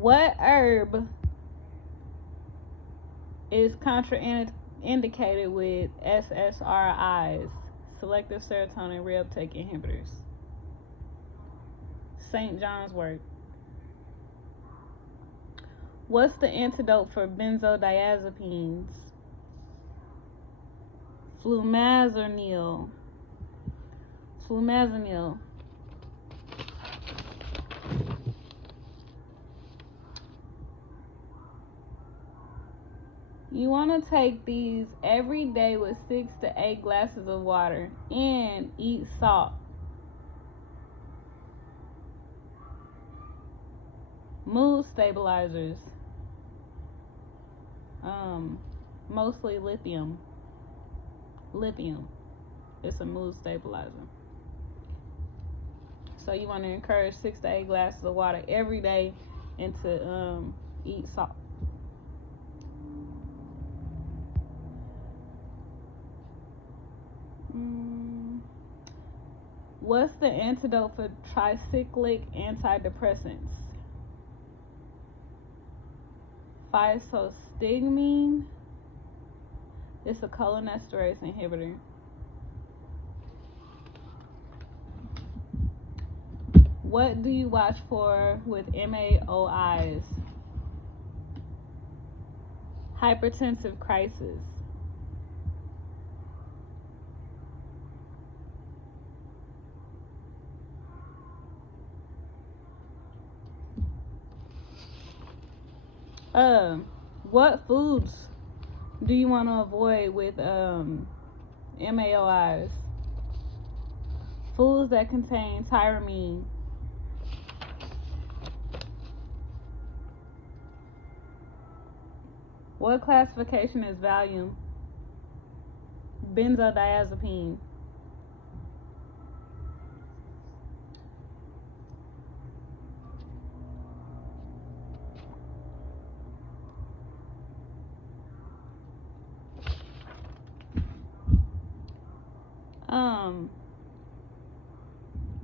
What herb is contraindicated with SSRIs, selective serotonin reuptake inhibitors? St. John's wort. What's the antidote for benzodiazepines? Flumazenil. You want to take these every day with 6 to 8 glasses of water and eat salt. Mood stabilizers. Mostly lithium. It's a mood stabilizer. So you want to encourage 6 to 8 glasses of water every day and to eat salt. What's the antidote for tricyclic antidepressants? Physostigmine. It's a cholinesterase inhibitor. What do you watch for with MAOIs? Hypertensive crisis. What foods do you want to avoid with MAOIs? Foods that contain tyramine. What classification is Valium? Benzodiazepine.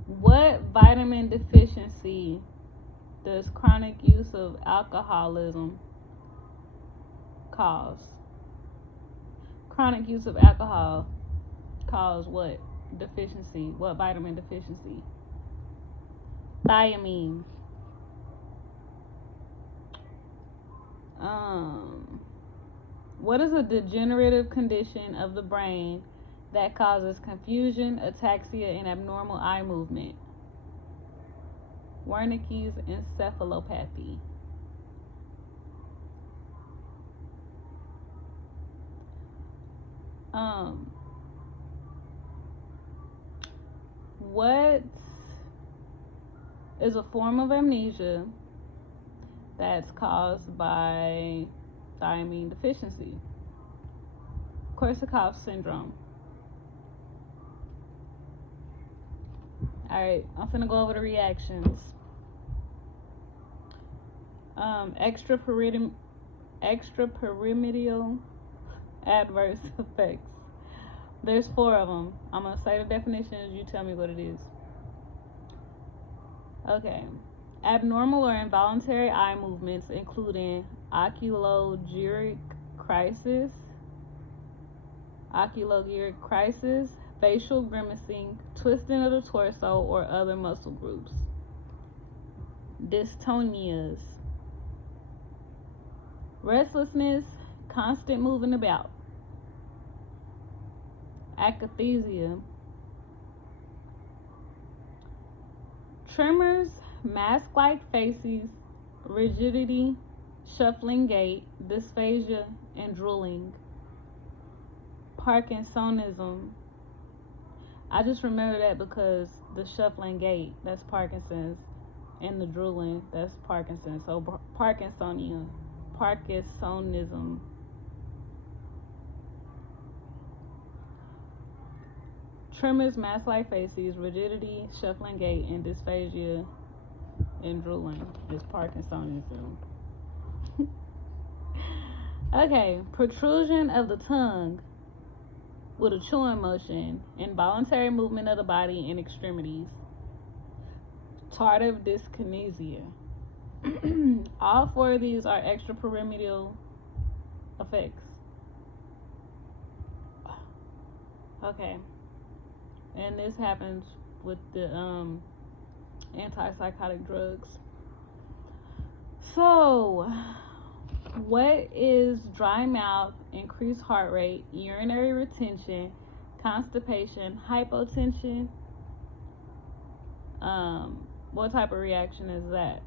What vitamin deficiency does chronic use of alcoholism cause? Chronic use of alcohol cause what deficiency? What vitamin deficiency? Thiamine. What is a degenerative condition of the brain that causes confusion, ataxia, and abnormal eye movement? Wernicke's encephalopathy. What is a form of amnesia that's caused by thiamine deficiency? Korsakoff syndrome. Alright, I'm finna go over the reactions. Extrapyramidal adverse effects. There's 4 of them. I'm gonna say the definitions, you tell me what it is. Okay. Abnormal or involuntary eye movements, including oculogyric crisis, facial grimacing, twisting of the torso or other muscle groups. Dystonias. Restlessness, constant moving about. Akathisia. Tremors, mask-like faces, rigidity, shuffling gait, dysphagia, and drooling. Parkinsonism. I just remember that because the shuffling gait, that's Parkinson's, and the drooling, that's Parkinson's. So Parkinsonism. Tremors, mask-like faces, rigidity, shuffling gait, and dysphagia and drooling is Parkinsonism. Okay, protrusion of the tongue with a chewing motion, involuntary movement of the body and extremities. Tardive dyskinesia. All four of these are extrapyramidal effects. Okay. And this happens with the antipsychotic drugs. So, what is dry mouth, increased heart rate, urinary retention, constipation, hypotension? What type of reaction is that?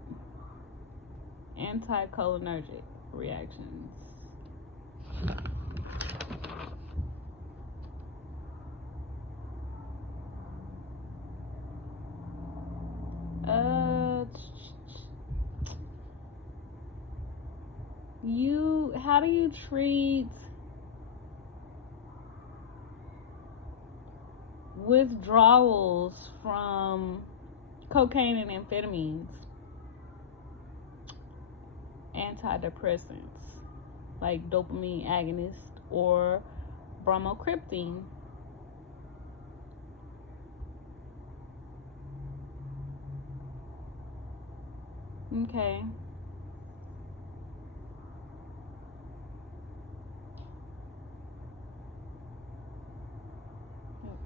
Anticholinergic reactions. How do you treat withdrawals from cocaine and amphetamines? Antidepressants like dopamine agonist or bromocriptine. Okay.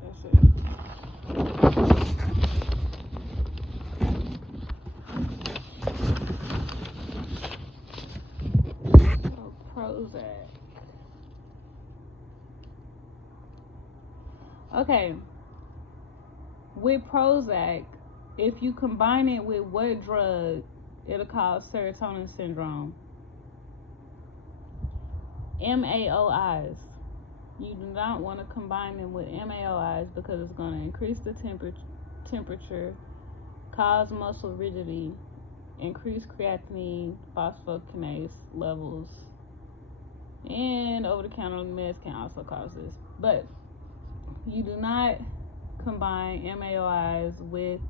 That's it. So Prozac. Okay. With Prozac, if you combine it with what drug, it'll cause serotonin syndrome. MAOIs. You do not want to combine them with MAOIs because it's going to increase the temperature, cause muscle rigidity, increase creatinine, phosphokinase levels, and over-the-counter meds can also cause this. But you do not combine MAOIs with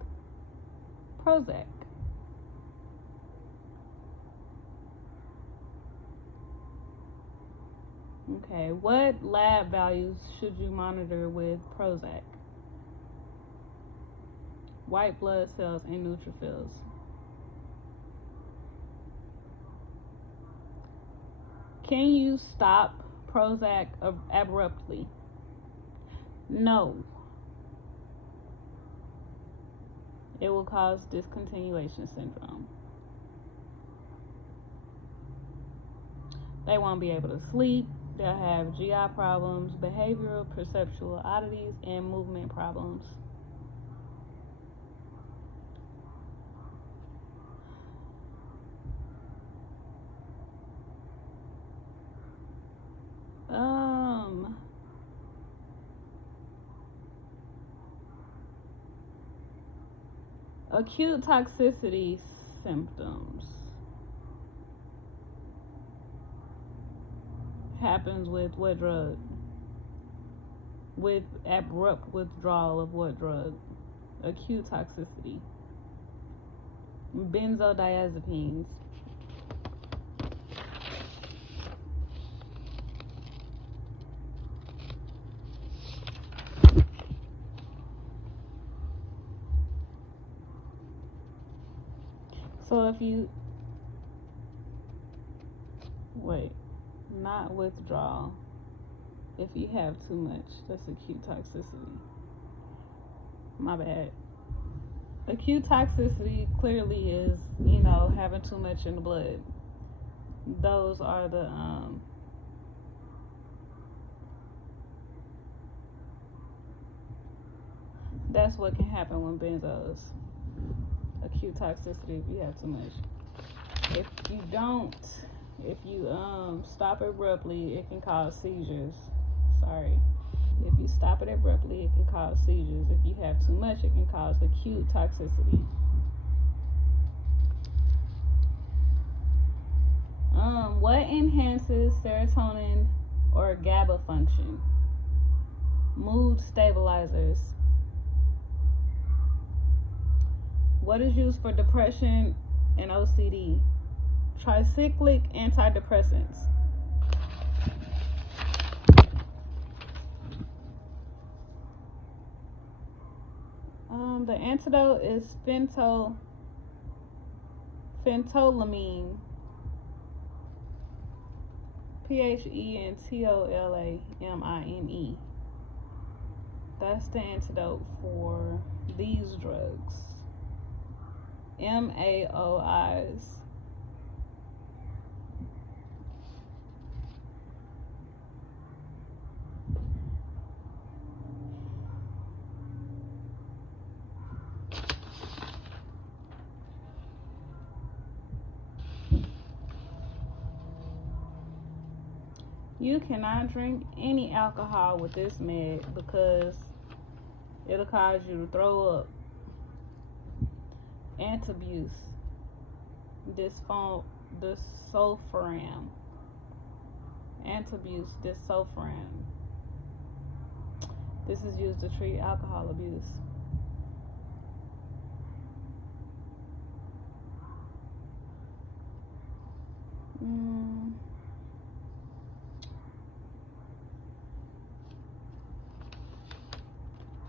Prozac. Okay, what lab values should you monitor with Prozac? White blood cells and neutrophils. Can you stop Prozac abruptly? No. It will cause discontinuation syndrome. They won't be able to sleep. They'll have GI problems, behavioral, perceptual oddities, and movement problems. Acute toxicity symptoms happens with what drug? With abrupt withdrawal of what drug? Acute toxicity. Benzodiazepines. So if you not withdrawal. If you have too much, that's acute toxicity. My bad. Acute toxicity clearly is, having too much in the blood. Those are the that's what can happen when benzos. Acute toxicity if you have too much. If you stop abruptly, it can cause seizures. Sorry. If you stop it abruptly, it can cause seizures. If you have too much, it can cause acute toxicity. What enhances serotonin or GABA function? Mood stabilizers. What is used for depression and OCD? Tricyclic antidepressants. The antidote is Phentolamine, Phentolamine. That's the antidote for these drugs. MAOIs. You cannot drink any alcohol with this med because it'll cause you to throw up. Antabuse, disulfiram. Antabuse, disulfiram. This is used to treat alcohol abuse.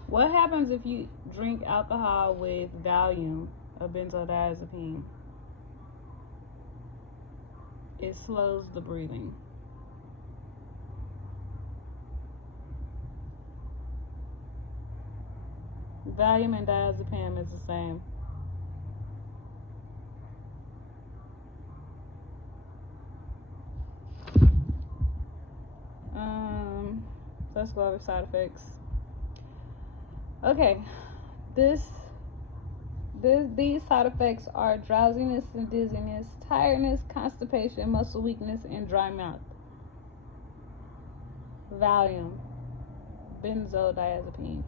What happens if you drink alcohol with Valium, a benzodiazepine? It slows the breathing. Valium and diazepam is the same. Let's go over side effects. Okay, these side effects are drowsiness and dizziness, tiredness, constipation, muscle weakness, and dry mouth. Valium, benzodiazepine.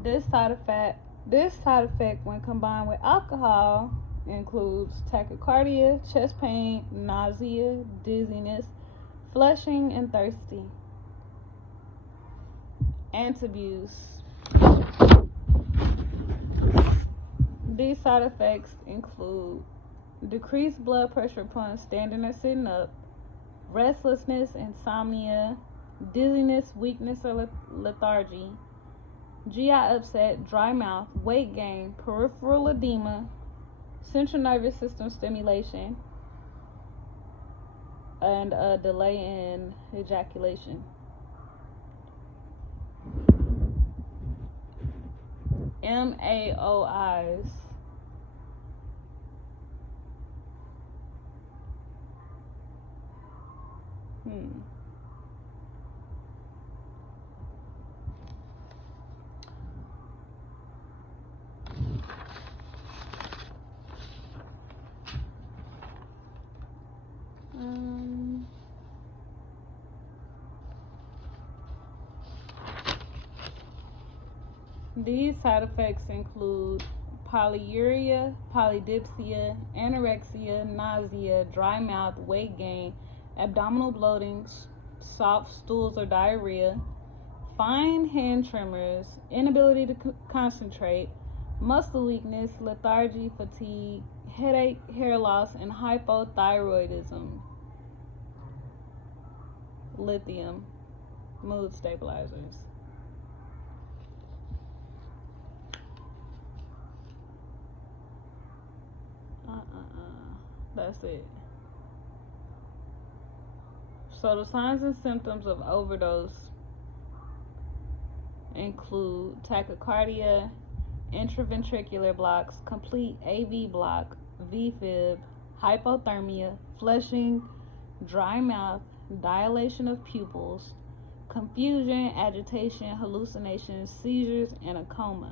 This side effect, when combined with alcohol, includes tachycardia, chest pain, nausea, dizziness, flushing, and thirsty. Antabuse. These side effects include decreased blood pressure upon standing or sitting up, restlessness, insomnia, dizziness, weakness, or lethargy, GI upset, dry mouth, weight gain, peripheral edema, central nervous system stimulation, and a delay in ejaculation. MAOIs. These side effects include polyuria, polydipsia, anorexia, nausea, dry mouth, weight gain, abdominal bloating, soft stools or diarrhea, fine hand tremors, inability to concentrate, muscle weakness, lethargy, fatigue, headache, hair loss, and hypothyroidism. Lithium, mood stabilizers. That's it. So the signs and symptoms of overdose include tachycardia, intraventricular blocks, complete AV block, VFib, hypothermia, flushing, dry mouth, dilation of pupils, confusion, agitation, hallucinations, seizures, and a coma.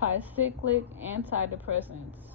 Tricyclic antidepressants.